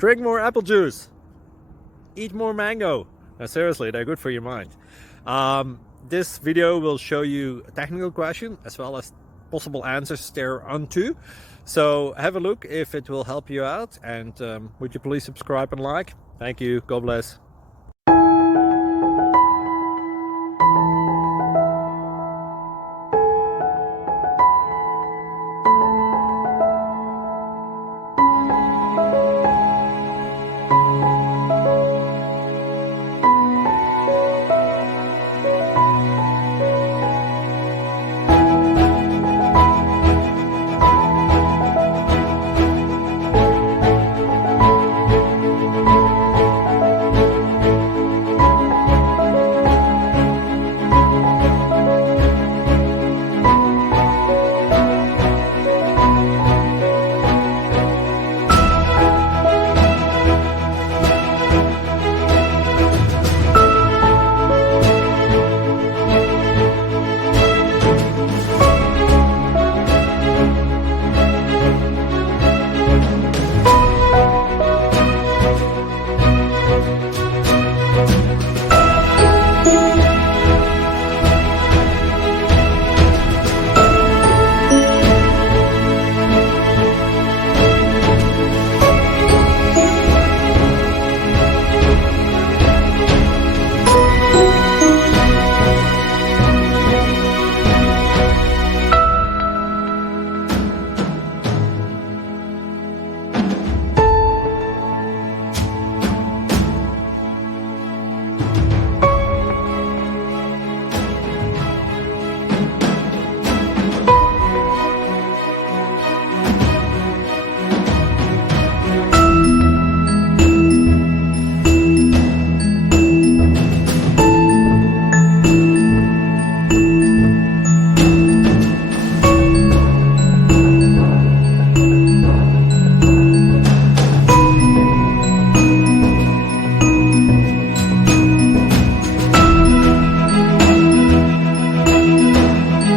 Drink more apple juice. Eat more mango. Now seriously, they're good for your mind. This video will show you a technical question as well as possible answers thereunto. So have a look if it will help you out, and would you please subscribe and like? Thank you. God bless.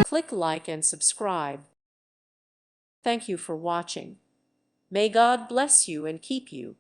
Click like and subscribe. Thank you for watching. May God bless you and keep you.